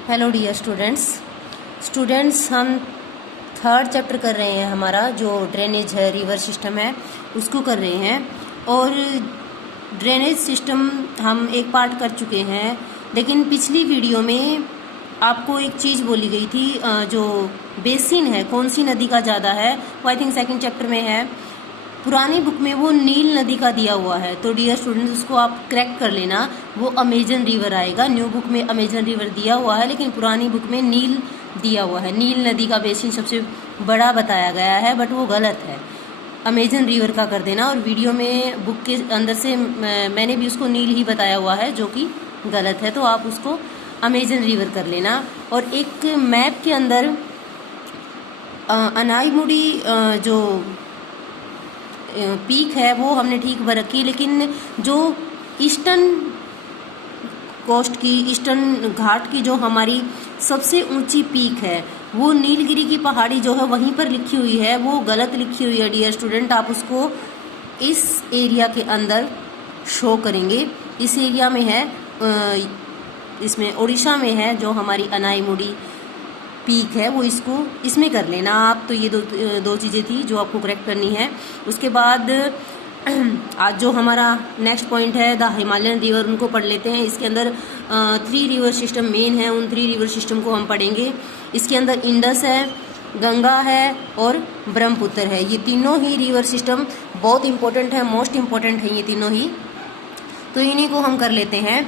Hello dear students हम third chapter कर रहे हैं। हमारा जो ड्रेनेज है, रिवर सिस्टम है, उसको कर रहे हैं। और ड्रेनेज सिस्टम हम एक पार्ट कर चुके हैं, लेकिन पिछली वीडियो में आपको एक चीज़ बोली गई थी, जो बेसिन है कौन सी नदी का ज़्यादा है, वो आई थिंक सेकंड चैप्टर में है। पुरानी बुक में वो नील नदी का दिया हुआ है, तो डियर स्टूडेंट्स उसको आप करेक्ट कर लेना, वो अमेजन रिवर आएगा। न्यू बुक में अमेजन रिवर दिया हुआ है, लेकिन पुरानी बुक में नील दिया हुआ है। नील नदी का बेसिन सबसे बड़ा बताया गया है, बट वो गलत है, अमेजन रिवर का कर देना। और वीडियो में बुक के अंदर से मैंने भी उसको नील ही बताया हुआ है, जो कि गलत है, तो आप उसको अमेजन रिवर कर लेना। और एक मैप के अंदर अनाईमुडी जो पीक है वो हमने ठीक भर रखी, लेकिन जो ईस्टर्न कोस्ट की, ईस्टर्न घाट की जो हमारी सबसे ऊंची पीक है, वो नीलगिरी की पहाड़ी जो है वहीं पर लिखी हुई है, वो गलत लिखी हुई है डियर स्टूडेंट। आप उसको इस एरिया के अंदर शो करेंगे। इस एरिया में है, इसमें उड़ीसा में है जो हमारी अनाईमुडी पीक है, वो इसको इसमें कर लेना आप। तो ये दो चीज़ें थी जो आपको करेक्ट करनी है। उसके बाद आज जो हमारा नेक्स्ट पॉइंट है द हिमालयन रिवर, उनको पढ़ लेते हैं। इसके अंदर 3 रिवर सिस्टम मेन है, उन 3 रिवर सिस्टम को हम पढ़ेंगे। इसके अंदर इंडस है, गंगा है और ब्रह्मपुत्र है। ये तीनों ही रिवर सिस्टम बहुत इंपॉर्टेंट है, मोस्ट इंपॉर्टेंट है ये तीनों ही, तो इन्हीं को हम कर लेते हैं।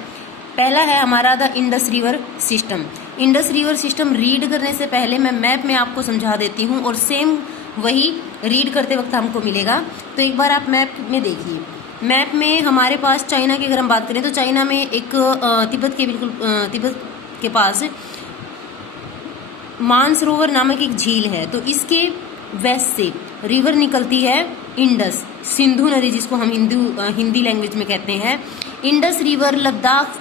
पहला है हमारा the Indus river system. Indus river system read करने से पहले मैं मैप में आपको समझा देती हूँ, और सेम वही रीड करते वक्त हमको मिलेगा। तो एक बार आप मैप में देखिए। मैप में हमारे पास चाइना की अगर हम बात करें तो चाइना में एक तिब्बत के पास मानसरोवर नामक एक झील है, तो इसके वेस्ट से रिवर निकलती है इंडस, सिंधु नदी जिसको हम हिंदी लैंग्वेज में कहते हैं। इंडस रिवर लद्दाख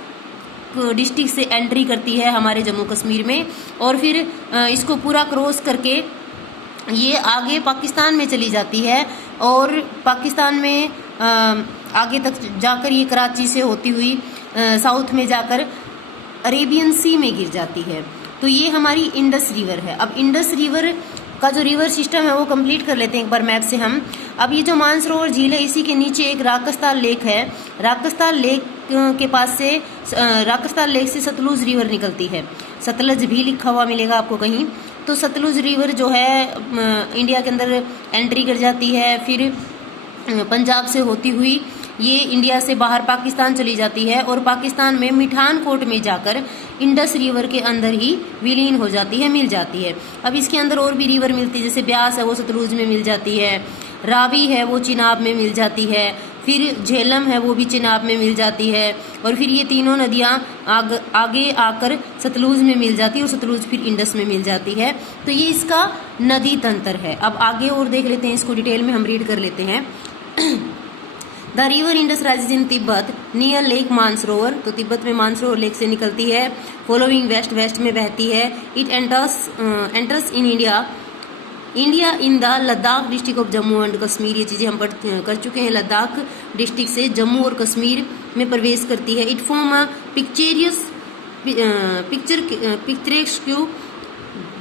डिस्ट्रिक्ट से एंट्री करती है हमारे जम्मू कश्मीर में, और फिर इसको पूरा क्रॉस करके ये आगे पाकिस्तान में चली जाती है, और पाकिस्तान में आगे तक जाकर ये कराची से होती हुई साउथ में जाकर अरेबियन सी में गिर जाती है। तो ये हमारी इंडस रिवर है। अब इंडस रिवर का जो रिवर सिस्टम है वो कंप्लीट कर लेते हैं एक बार मैप से हम। अब ये जो मानसरोवर झील है, इसी के नीचे एक राकस्तान लेक है। राकस्तान लेक के पास से राकस्तान लेक से सतलुज रिवर निकलती है। सतलज भी लिखा हुआ मिलेगा आपको कहीं। तो सतलुज रिवर जो है इंडिया के अंदर एंट्री कर जाती है, फिर पंजाब से होती हुई ये इंडिया से बाहर पाकिस्तान चली जाती है, और पाकिस्तान में मिठानकोट में जाकर इंडस रिवर के अंदर ही विलीन हो जाती है, मिल जाती है। अब इसके अंदर और भी रिवर मिलती है, जैसे ब्यास है वो सतलुज में मिल जाती है, रावी है वो चिनाब में मिल जाती है, फिर झेलम है वो भी चिनाब में मिल जाती है, और फिर ये तीनों नदियाँ आगे आकर सतलुज में मिल जाती है, और सतलुज फिर इंडस में मिल जाती है। तो ये इसका नदी तंत्र है। अब आगे और देख लेते हैं, इसको डिटेल में हम रीड कर लेते हैं। The river Indus rises in Tibet near lake Mansarovar, तो तिब्बत में मानसरोवर लेक से निकलती है। फॉलोइंग वेस्ट में बहती है। It enters in India in the Ladakh district of Jammu and Kashmir. ये चीज़ें हम कर चुके हैं। लद्दाख डिस्ट्रिक्ट से जम्मू और कश्मीर में प्रवेश करती है। इट फॉर्म अ पिक्चरेस्क्यू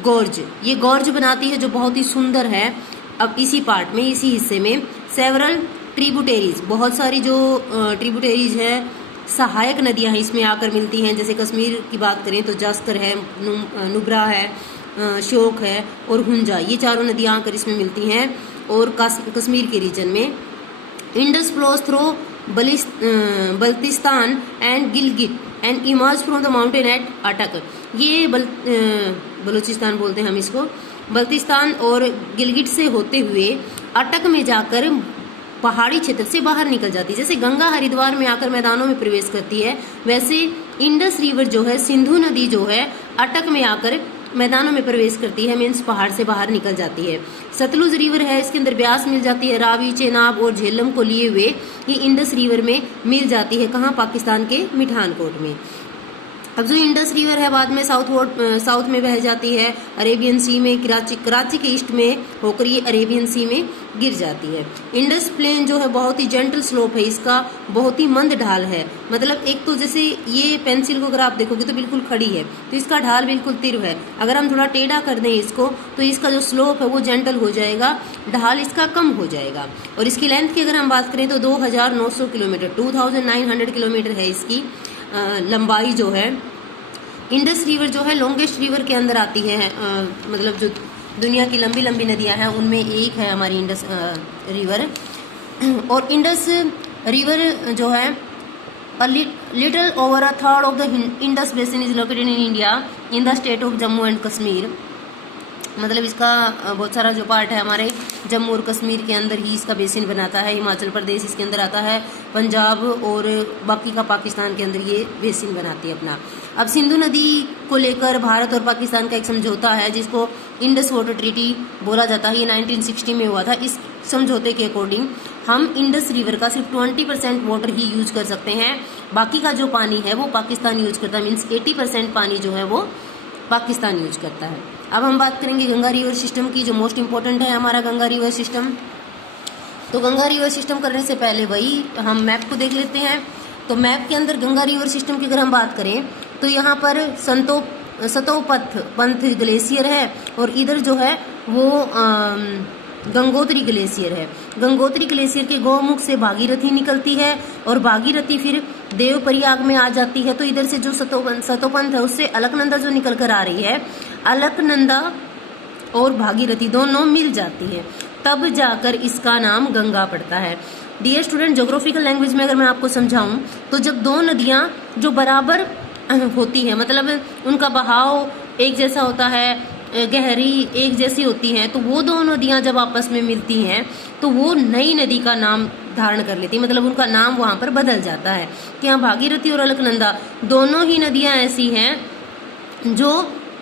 गॉर्ज, ये गॉर्ज बनाती है जो बहुत ही सुंदर है। अब इसी पार्ट में, इसी हिस्से में सेवरल ट्रिब्यूटरीज, बहुत सारी जो ट्रिब्यूटरीज है, सहायक नदियां हैं, इसमें आकर मिलती हैं। जैसे कश्मीर की बात करें तो जास्कर है, नुब्रा है, श्योक है और हुंजा, ये चारों नदियां आकर इसमें मिलती हैं। और कश्मीर के रीजन में Indus flows through Baltistan and Gilgit and emerge from the mountain at Attock. ये बलूचिस्तान बोलते हैं हम इसको। बल्तिस्तान और गिलगिट से होते हुए अटक में जाकर पहाड़ी क्षेत्र से बाहर निकल जाती है। जैसे गंगा हरिद्वार में आकर मैदानों में प्रवेश करती है, वैसे इंडस रिवर जो है, सिंधु नदी जो है, अटक में आकर मैदानों में प्रवेश करती है, मीन्स पहाड़ से बाहर निकल जाती है। सतलुज रिवर है, इसके अंदर ब्यास मिल जाती है, रावी, चेनाब और झेलम को लिए हुए ये इंडस रिवर में मिल जाती है। कहाँ? पाकिस्तान के मिठानकोट में। अब जो इंडस रिवर है बाद में साउथ में बह जाती है अरेबियन सी में, कराची के ईस्ट में होकर ये अरेबियन सी में गिर जाती है। इंडस प्लेन जो है बहुत ही जेंटल स्लोप है, इसका बहुत ही मंद ढाल है। मतलब एक तो जैसे ये पेंसिल को अगर आप देखोगे तो बिल्कुल खड़ी है, तो इसका ढाल बिल्कुल तिरव है। अगर हम थोड़ा टेढ़ा कर दें इसको तो इसका जो स्लोप है वो जेंटल हो जाएगा, ढाल इसका कम हो जाएगा। और इसकी लेंथ की अगर हम बात करें तो 2900 किलोमीटर 2900 किलोमीटर है इसकी लंबाई जो है। इंडस रिवर जो है लॉन्गेस्ट रिवर के अंदर आती है, मतलब जो दुनिया की लंबी लंबी नदियां हैं उनमें एक है हमारी इंडस रिवर। और इंडस रिवर जो है little over a third of the Indus basin is located in India in the state of Jammu and Kashmir. मतलब इसका बहुत सारा जो पार्ट है हमारे जम्मू और कश्मीर के अंदर ही इसका बेसिन बनाता है। हिमाचल प्रदेश इसके अंदर आता है, पंजाब और बाकी का पाकिस्तान के अंदर ये बेसिन बनाती है अपना। अब सिंधु नदी को लेकर भारत और पाकिस्तान का एक समझौता है जिसको इंडस वाटर ट्रीटी बोला जाता है। ये 1960 में हुआ था। इस समझौते के अकॉर्डिंग हम इंडस रिवर का सिर्फ 20% वाटर ही यूज कर सकते हैं, बाकी का जो पानी है वो पाकिस्तान यूज करता है। मीन्स 80% पानी जो है वो पाकिस्तान यूज करता है। अब हम बात करेंगे गंगा रिवर सिस्टम की, जो मोस्ट इंपॉर्टेंट है हमारा गंगा रिवर सिस्टम। तो गंगा रिवर सिस्टम करने से पहले वही हम मैप को देख लेते हैं। तो मैप के अंदर गंगा रिवर सिस्टम की अगर हम बात करें तो यहाँ पर सतोपंथ ग्लेशियर है और इधर जो है वो गंगोत्री ग्लेशियर है। गंगोत्री ग्लेशियर के गौमुख से भागीरथी निकलती है और भागीरथी फिर देवप्रयाग में आ जाती है। तो इधर से जो सतोपंथ है उससे अलकनंदा जो निकल कर आ रही है, अलकनंदा और भागीरथी दोनों मिल जाती है, तब जाकर इसका नाम गंगा पड़ता है। डियर स्टूडेंट, ज्योग्राफिकल लैंग्वेज में अगर मैं आपको समझाऊं तो जब दो नदियां जो बराबर होती है, मतलब उनका बहाव एक जैसा होता है, गहरी एक जैसी होती हैं, तो वो दो नदियां जब आपस में मिलती हैं तो वो नई नदी का नाम धारण कर लेती है। मतलब उनका नाम वहां पर बदल जाता है कि हाँ, भागीरथी और अलकनंदा दोनों ही नदियां ऐसी हैं जो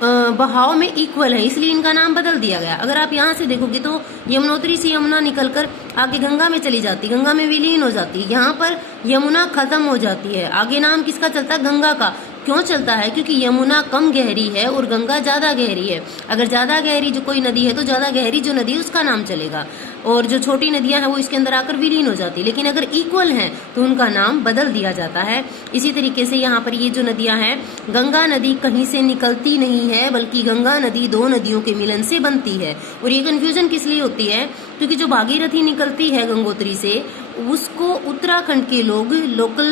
बहाव में इक्वल है, इसलिए इनका नाम बदल दिया गया। अगर आप यहाँ से देखोगे तो यमुनोत्री से यमुना निकलकर आगे गंगा में चली जाती, गंगा में विलीन हो जाती है। यहाँ पर यमुना खत्म हो जाती है, आगे नाम किसका चलता है? गंगा का। क्यों चलता है? क्योंकि यमुना कम गहरी है और गंगा ज्यादा गहरी है। अगर ज्यादा गहरी जो कोई नदी है तो ज्यादा गहरी जो नदी है उसका नाम चलेगा, और जो छोटी नदियां हैं वो इसके अंदर आकर विलीन हो जाती है। लेकिन अगर इक्वल हैं तो उनका नाम बदल दिया जाता है। इसी तरीके से यहाँ पर ये जो नदियां हैं, गंगा नदी कहीं से निकलती नहीं है, बल्कि गंगा नदी दो नदियों के मिलन से बनती है। और ये कंफ्यूजन किस लिए होती है? क्योंकि जो भागीरथी निकलती है गंगोत्री से, उसको उत्तराखंड के लोग लोकल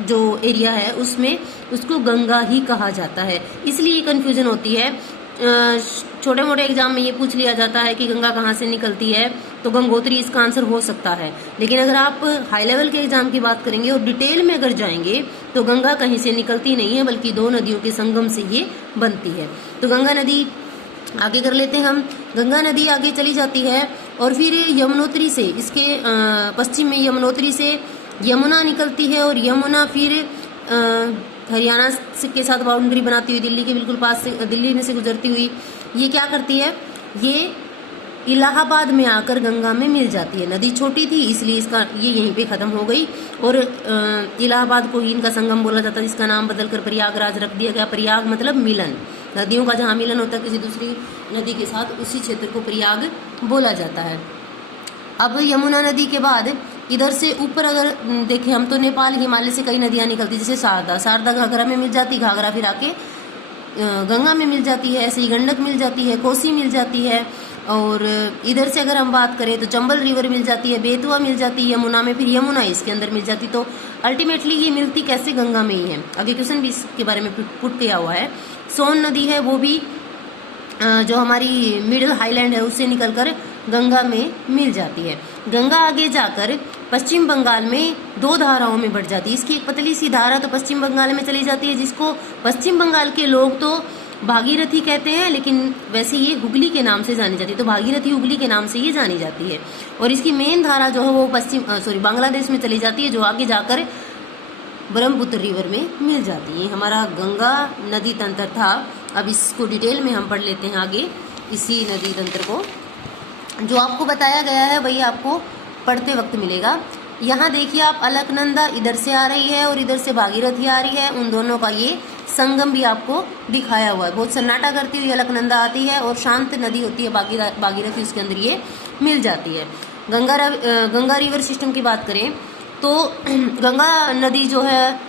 जो एरिया है उसमें उसको गंगा ही कहा जाता है, इसलिए ये कंफ्यूजन होती है। छोटे मोटे एग्जाम में ये पूछ लिया जाता है कि गंगा कहाँ से निकलती है, तो गंगोत्री इसका आंसर हो सकता है। लेकिन अगर आप हाई लेवल के एग्जाम की बात करेंगे और डिटेल में अगर जाएंगे तो गंगा कहीं से निकलती नहीं है, बल्कि दो नदियों के संगम से ये बनती है। तो गंगा नदी आगे कर लेते हैं हम। गंगा नदी आगे चली जाती है और फिर यमुनोत्री से, इसके पश्चिम में यमुनोत्री से यमुना निकलती है, और यमुना फिर हरियाणा के साथ बाउंड्री बनाती हुई दिल्ली के बिल्कुल पास से, दिल्ली में से गुजरती हुई ये क्या करती है? ये इलाहाबाद में आकर गंगा में मिल जाती है। नदी छोटी थी इसलिए इसका ये यहीं पे खत्म हो गई, और इलाहाबाद को ही इनका संगम बोला जाता है, जिसका नाम बदलकर प्रयागराज रख दिया गया। प्रयाग मतलब मिलन, नदियों का जहाँ मिलन होता है किसी दूसरी नदी के साथ, उसी क्षेत्र को प्रयाग बोला जाता है। अब यमुना नदी के बाद इधर से ऊपर अगर देखें हम तो नेपाल हिमालय से कई नदियां निकलती, जैसे शारदा घाघरा में मिल जाती, घाघरा फिर आके गंगा में मिल जाती है। ऐसे ही गंडक मिल जाती है, कोसी मिल जाती है, और इधर से अगर हम बात करें तो चंबल रिवर मिल जाती है, बेतवा मिल जाती है यमुना में, फिर यमुना इसके अंदर मिल जाती। तो अल्टीमेटली ये मिलती कैसे? गंगा में ही है। आगे क्वेश्चन भी इसके बारे में पुट किया हुआ है। सोन नदी है वो भी जो हमारी मिडिल हाईलैंड है उससे निकलकर गंगा में मिल जाती है। गंगा आगे जाकर पश्चिम बंगाल में दो धाराओं में बढ़ जाती है। इसकी एक पतली सी धारा तो पश्चिम बंगाल में चली जाती है, जिसको पश्चिम बंगाल के लोग तो भागीरथी कहते हैं, लेकिन वैसे ये हुगली के नाम से जानी जाती है। तो भागीरथी हुगली के नाम से ये जानी जाती है। और इसकी मेन धारा जो है वो बांग्लादेश में चली जाती है, जो आगे जाकर ब्रह्मपुत्र रिवर में मिल जाती है। हमारा गंगा नदी तंत्र था। अब इसको डिटेल में हम पढ़ लेते हैं आगे, इसी नदी तंत्र को। जो आपको बताया गया है वही आपको पढ़ते वक्त मिलेगा। यहाँ देखिए आप, अलकनंदा इधर से आ रही है और इधर से भागीरथी आ रही है, उन दोनों का ये संगम भी आपको दिखाया हुआ है। बहुत सन्नाटा करती हुई अलकनंदा आती है और शांत नदी होती है भागीरथी, उसके अंदर ये मिल जाती है। गंगा रिवर सिस्टम की बात करें तो गंगा नदी जो है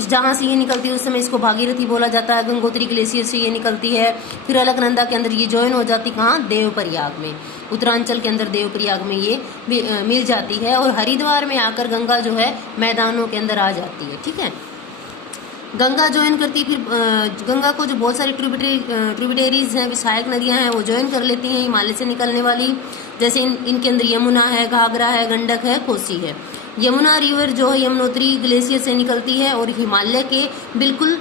जहाँ से ये निकलती है उस समय इसको भागीरथी बोला जाता है। गंगोत्री ग्लेशियर से ये निकलती है, फिर अलकनंदा के अंदर ये ज्वाइन हो जाती कहाँ, देवप्रयाग में, उत्तरांचल के अंदर देवप्रयाग में ये मिल जाती है और हरिद्वार में आकर गंगा जो है मैदानों के अंदर आ जाती है। ठीक है, गंगा ज्वाइन करती है, फिर गंगा को जो बहुत सारी ट्रिब्यूटरीज हैं, विषायक नदियां हैं, वो ज्वाइन कर लेती हैं हिमालय से निकलने वाली। जैसे इनके अंदर यमुना है, घाघरा है, गंडक है, कोसी है। यमुना रिवर जो है यमुनोत्री ग्लेशियर से निकलती है और हिमालय के बिल्कुल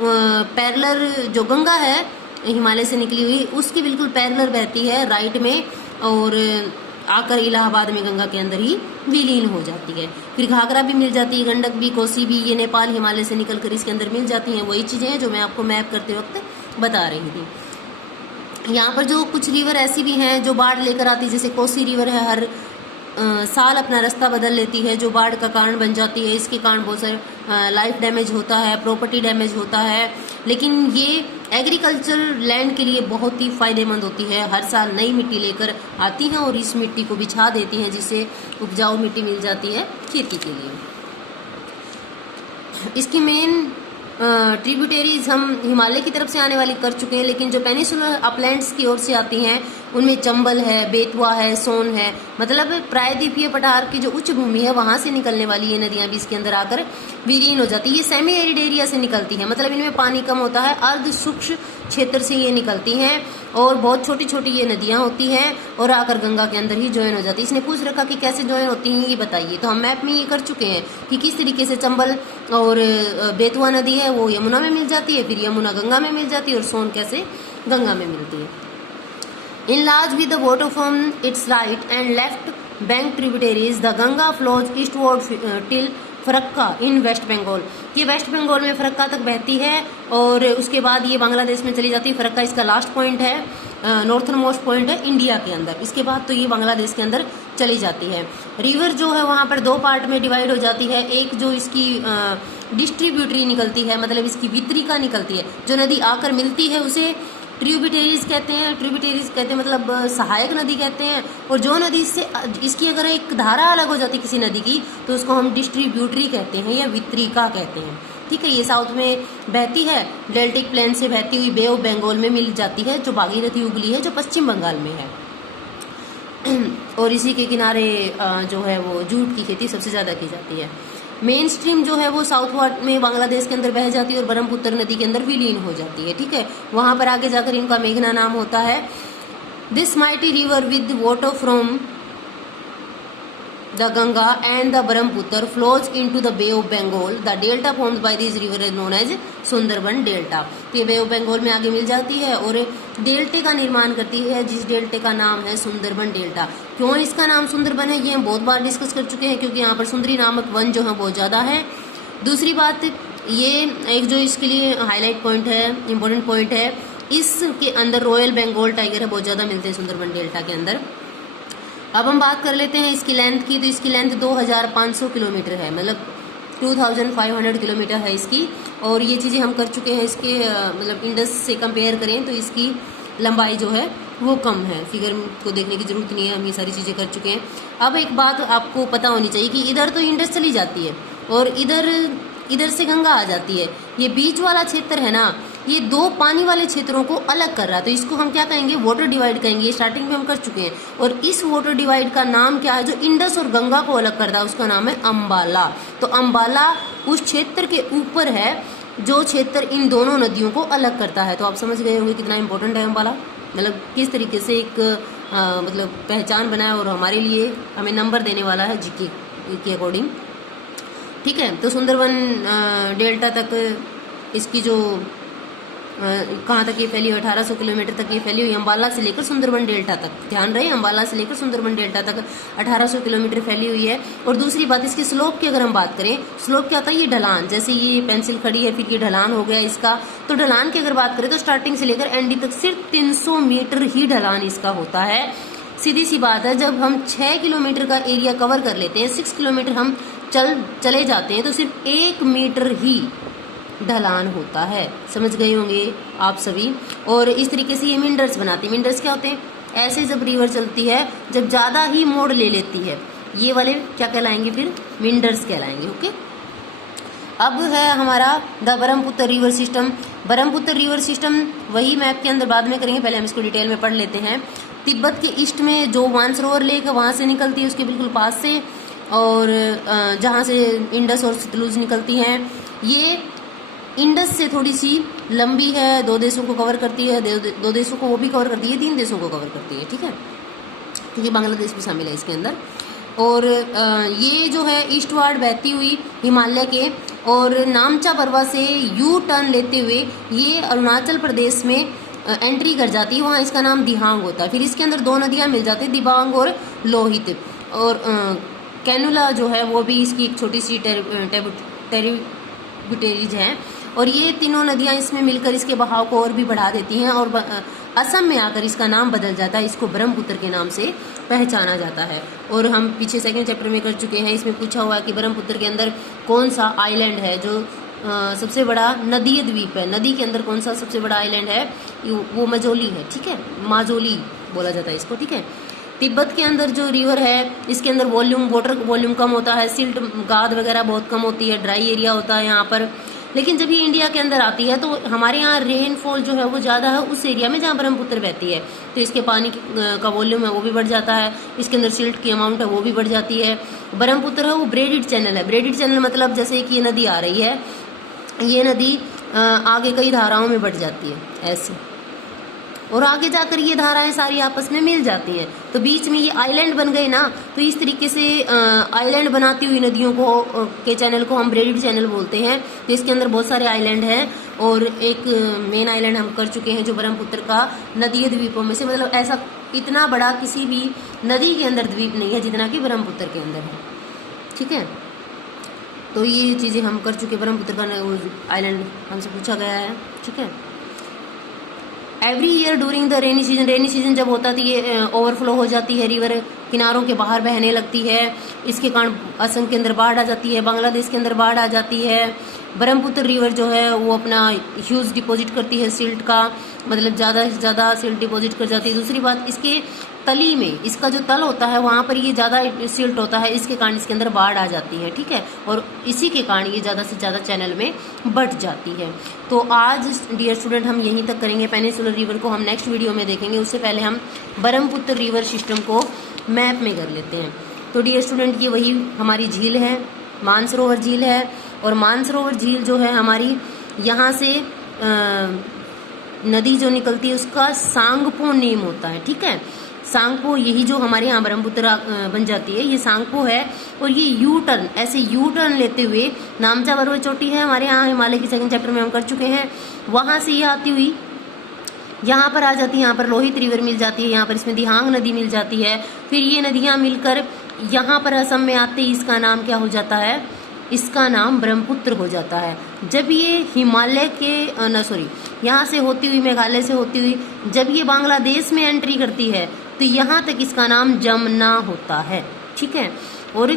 पैरेलल, जो गंगा है हिमालय से निकली हुई उसकी बिल्कुल पैरेलल बहती है राइट में और आकर इलाहाबाद में गंगा के अंदर ही विलीन हो जाती है। फिर घाघरा भी मिल जाती है, गंडक भी, कोसी भी, ये नेपाल हिमालय से निकलकर इसके अंदर मिल जाती हैं। वही चीज़ें हैं जो मैं आपको मैप करते वक्त बता रही थी। यहाँ पर जो कुछ रिवर ऐसी भी हैं जो बाढ़ लेकर आती है, जैसे कोसी रिवर है, हर साल अपना रास्ता बदल लेती है, जो बाढ़ का कारण बन जाती है। इसके कारण बहुत सारे लाइफ डैमेज होता है, प्रॉपर्टी डैमेज होता है, लेकिन ये एग्रीकल्चर लैंड के लिए बहुत ही फायदेमंद होती है। हर साल नई मिट्टी लेकर आती हैं और इस मिट्टी को बिछा देती हैं, जिससे उपजाऊ मिट्टी मिल जाती है खेती के लिए। इसकी मेन ट्रिब्यूटरीज हम हिमालय की तरफ से आने वाली कर चुके हैं, लेकिन जो पेनिसुलर अपलैंड्स की ओर से आती हैं उनमें चंबल है, बेतवा है, सोन है, मतलब प्रायद्वीपीय पठार की जो उच्च भूमि है वहां से निकलने वाली ये नदियां भी इसके अंदर आकर विलीन हो जाती है। ये सेमी एरिड एरिया से निकलती है, मतलब इनमें पानी कम होता है, अर्ध शुष्क क्षेत्र से ये निकलती हैं और बहुत छोटी छोटी ये नदियां होती हैं और आकर गंगा के अंदर ही ज्वाइन हो जाती है। इसने पूछ रखा कि कैसे ज्वाइन होती हैं ये बताइए, तो हम मैप में ये कर चुके हैं कि किस तरीके से चंबल और बेतवा नदी है वो यमुना में मिल जाती है, फिर यमुना गंगा में मिल जाती है और सोन कैसे गंगा में मिलती है। Enlarged with the water from its right and left bank tributaries, the Ganga flows eastward till Farakka in West Bengal. ये वेस्ट बंगाल में फरक्का तक बहती है और उसके बाद ये बांग्लादेश में चली जाती है। फरक्का इसका लास्ट पॉइंट है, नॉर्थन मोस्ट पॉइंट है इंडिया के अंदर। इसके बाद तो ये बांग्लादेश के अंदर चली जाती है। रिवर जो है वहाँ पर दो पार्ट में डिवाइड हो जाती है। एक जो इसकी डिस्ट्रीब्यूटरी निकलती है, मतलब इसकी वितरिका निकलती है, जो नदी आकर मिलती है उसे ट्रिब्यूटरीज कहते हैं। ट्रिब्यूटरीज कहते हैं मतलब सहायक नदी कहते हैं। और जो नदी इससे इसकी अगर एक धारा अलग हो जाती है किसी नदी की तो उसको हम डिस्ट्रीब्यूटरी कहते हैं या वितरिका कहते हैं। ठीक है, ये साउथ में बहती है, डेल्टिक प्लेन से बहती हुई बे ऑफ बंगाल में मिल जाती है, जो भागीरथी उगली है, जो पश्चिम बंगाल में है। और इसी के किनारे जो है वो जूट की खेती सबसे ज़्यादा की जाती है। मेन स्ट्रीम जो है वो साउथवर्ड में बांग्लादेश के अंदर बह जाती है और ब्रह्मपुत्र नदी के अंदर विलीन हो जाती है। ठीक है, वहां पर आगे जाकर इनका मेघना नाम होता है। This mighty river with water from the Ganga and the Brahmaputra flows into the bay of Bengal. The delta formed by this river is known as Sundarban delta. तो ये बे ऑफ बंगाल में आगे मिल जाती है और डेल्टे का निर्माण करती है, जिस डेल्टे का नाम है सुंदरबन डेल्टा। क्यों इसका नाम सुंदरबन है ये हम बहुत बार डिस्कस कर चुके हैं, क्योंकि यहाँ पर सुंदरी नामक वन जो है बहुत ज़्यादा है। दूसरी बात, ये एक जो इसके लिए हाईलाइट पॉइंट है, इंपॉर्टेंट पॉइंट है, इसके अंदर रॉयल बंगाल टाइगर है, बहुत ज़्यादा मिलते हैं सुंदरबन डेल्टा के अंदर। अब हम बात कर लेते हैं इसकी लेंथ की, तो इसकी लेंथ 2500 किलोमीटर है, मतलब 2500 किलोमीटर है इसकी। और ये चीज़ें हम कर चुके हैं इसके मतलब इंडस से कंपेयर करें तो इसकी लंबाई जो है वो कम है। फिगर को देखने की जरूरत नहीं है, हम ये सारी चीज़ें कर चुके हैं। अब एक बात आपको पता होनी चाहिए कि इधर तो इंडस चली जाती है और इधर से गंगा आ जाती है। ये बीच वाला क्षेत्र है ना, ये दो पानी वाले क्षेत्रों को अलग कर रहा है, तो इसको हम क्या कहेंगे, वाटर डिवाइड कहेंगे। ये स्टार्टिंग में हम कर चुके हैं। और इस वाटर डिवाइड का नाम क्या है, जो इंडस और गंगा को अलग करता है, उसका नाम है अम्बाला। तो अम्बाला उस क्षेत्र के ऊपर है जो क्षेत्र इन दोनों नदियों को अलग करता है। तो आप समझ गए होंगे कितना इंपॉर्टेंट है अम्बाला, मतलब किस तरीके से एक मतलब पहचान बनाया और हमारे लिए हमें नंबर देने वाला है जीके के अकॉर्डिंग। ठीक है, तो सुंदरबन डेल्टा तक इसकी जो कहाँ तक ये फैली हुई, 1800 किलोमीटर तक ये फैली हुई, अम्बाला से लेकर सुंदरबन डेल्टा तक। ध्यान रहे, अम्बाला से लेकर सुंदरबन डेल्टा तक 1800 किलोमीटर फैली हुई है। और दूसरी बात, इसकी स्लोप की अगर हम बात करें, स्लोप क्या होता है, ये ढलान, जैसे ये पेंसिल खड़ी है फिर ये ढलान हो गया इसका। तो ढलान की अगर बात करें तो स्टार्टिंग से लेकर एंडिंग तक सिर्फ 300 मीटर ही ढलान इसका होता है। सीधी सी बात है, जब हम 6 किलोमीटर का एरिया कवर कर लेते हैं, 6 किलोमीटर हम चले जाते हैं, तो सिर्फ 1 मीटर ही ढलान होता है। समझ गए होंगे आप सभी। और इस तरीके से ये मिंडर्स बनाती है। मिंडर्स क्या होते हैं? ऐसे जब रिवर चलती है, जब ज़्यादा ही मोड़ ले लेती है, ये वाले क्या कहलाएंगे? फिर मिंडर्स कहलाएंगे। ओके, अब है हमारा the Brahmaputra river system. Brahmaputra river system वही मैप के अंदर बाद में करेंगे, पहले हम इसको डिटेल में पढ़ लेते हैं। तिब्बत के ईस्ट में जो मानसरोवर लेक है वहाँ से निकलती है, उसके बिल्कुल पास से, और जहाँ से इंडस और सतलुज निकलती हैं। ये इंडस से थोड़ी सी लंबी है, 2 देशों को कवर करती है, 2 देशों को वो भी कवर करती है, 3 देशों को कवर करती है। ठीक है, क्योंकि बांग्लादेश भी शामिल है इसके अंदर। और ये जो है ईस्टवार्ड बहती हुई हिमालय के और नामचा बरवा से यू टर्न लेते हुए ये अरुणाचल प्रदेश में एंट्री कर जाती है। वहाँ इसका नाम दिहांग होता है। फिर इसके अंदर 2 नदियाँ मिल जाती है, दिबांग और लोहित। और कैनुला जो है वो भी इसकी एक छोटी सी ट्रिब्यूटरीज है। और ये तीनों नदियाँ इसमें मिलकर इसके बहाव को और भी बढ़ा देती हैं, और असम में आकर इसका नाम बदल जाता है, इसको ब्रह्मपुत्र के नाम से पहचाना जाता है। और हम पीछे सेकंड चैप्टर में कर चुके हैं, इसमें पूछा हुआ है कि ब्रह्मपुत्र के अंदर कौन सा आइलैंड है जो सबसे बड़ा नदीय द्वीप है। नदी के अंदर कौन सा सबसे बड़ा आइलैंड है? वो मजोली है। ठीक है, माजोली बोला जाता है इसको। ठीक है, तिब्बत के अंदर जो रिवर है इसके अंदर वाटर वॉल्यूम कम होता है, सिल्ट गाद वगैरह बहुत कम होती है, ड्राई एरिया होता है यहाँ पर। लेकिन जब ये इंडिया के अंदर आती है तो हमारे यहाँ रेनफॉल जो है वो ज़्यादा है उस एरिया में जहाँ ब्रह्मपुत्र बहती है, तो इसके पानी का वॉल्यूम है वो भी बढ़ जाता है, इसके अंदर सिल्ट की अमाउंट है वो भी बढ़ जाती है। ब्रह्मपुत्र है वो ब्रेडिड चैनल है। ब्रेडिड चैनल मतलब जैसे कि ये नदी आ रही है, ये नदी आगे कई धाराओं में बढ़ जाती है ऐसे, और आगे जाकर ये धाराएं सारी आपस में मिल जाती हैं, तो बीच में ये आइलैंड बन गए ना। तो इस तरीके से आइलैंड बनाती हुई नदियों को के चैनल को हम ब्रेडिड चैनल बोलते हैं। तो इसके अंदर बहुत सारे आइलैंड हैं, और एक मेन आइलैंड हम कर चुके हैं जो ब्रह्मपुत्र का नदीय द्वीपों में से, मतलब ऐसा इतना बड़ा किसी भी नदी के अंदर द्वीप नहीं है जितना कि ब्रह्मपुत्र के अंदर है। ठीक है, तो ये चीज़ें हम कर चुके। ब्रह्मपुत्र का आइलैंड हमसे पूछा गया है। ठीक है, every year during the rainy season जब होता है तो ये ओवरफ्लो हो जाती है, रिवर किनारों के बाहर बहने लगती है। इसके कारण असम के अंदर बाढ़ आ जाती है, बांग्लादेश के अंदर बाढ़ आ जाती है। ब्रह्मपुत्र रिवर जो है वो अपना ह्यूज डिपॉजिट करती है सिल्ट का, मतलब ज़्यादा से ज़्यादा सिल्ट डिपॉजिट कर जाती है। दूसरी बात, इसके तली में, इसका जो तल होता है वहाँ पर ये ज़्यादा सिल्ट होता है, इसके कारण इसके अंदर बाढ़ आ जाती है। ठीक है, और इसी के कारण ये ज़्यादा से ज़्यादा चैनल में बढ़ जाती है। तो आज डियर स्टूडेंट हम यहीं तक करेंगे, पेनिनसुलर रिवर को हम नेक्स्ट वीडियो में देखेंगे। उससे पहले हम ब्रह्मपुत्र रिवर सिस्टम को मैप में कर लेते हैं। तो डियर स्टूडेंट ये वही हमारी झील है, मानसरोवर झील है, और मानसरोवर झील जो है हमारी यहाँ से नदी जो निकलती है उसका सांगपो नेम होता है। ठीक है, सांगपो, यही जो हमारे यहाँ ब्रह्मपुत्र बन जाती है ये सांगपो है। और ये यू टर्न, ऐसे यू टर्न लेते हुए नामचा बरवा चोटी है हमारे यहाँ हिमालय की सेकंड चैप्टर में हम कर चुके हैं, वहाँ से ये आती हुई यहाँ पर आ जाती है। यहाँ पर लोहित रिवर मिल जाती है, यहाँ पर इसमें दिहांग नदी मिल जाती है। फिर ये नदियाँ मिलकर यहाँ पर असम में आते ही इसका नाम क्या हो जाता है? इसका नाम ब्रह्मपुत्र हो जाता है। जब ये हिमालय के यहाँ से होती हुई, मेघालय से होती हुई जब ये बांग्लादेश में एंट्री करती है तो यहाँ तक इसका नाम जमुना होता है। ठीक है, और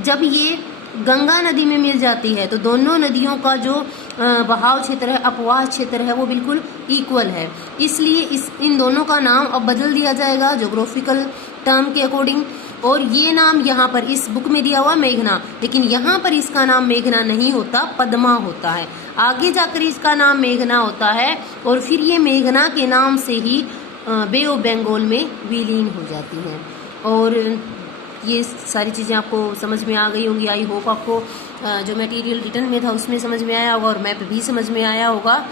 जब ये गंगा नदी में मिल जाती है तो दोनों नदियों का जो बहाव क्षेत्र है, अपवाह क्षेत्र है, वो बिल्कुल इक्वल है। इसलिए इन दोनों का नाम अब बदल दिया जाएगा ज्योग्राफिकल टर्म के अकॉर्डिंग। और ये नाम यहाँ पर इस बुक में दिया हुआ मेघना, लेकिन यहाँ पर इसका नाम मेघना नहीं होता, पद्मा होता है। आगे जाकर इसका नाम मेघना होता है, और फिर ये मेघना के नाम से ही बे ऑफ बंगाल में विलीन हो जाती हैं। और ये सारी चीज़ें आपको समझ में आ गई होंगी। आई होप आपको जो मटेरियल रिटर्न में था उसमें समझ में आया होगा, और मैप भी समझ में आया होगा।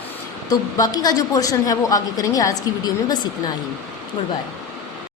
तो बाकी का जो पोर्शन है वो आगे करेंगे। आज की वीडियो में बस इतना ही। Good bye.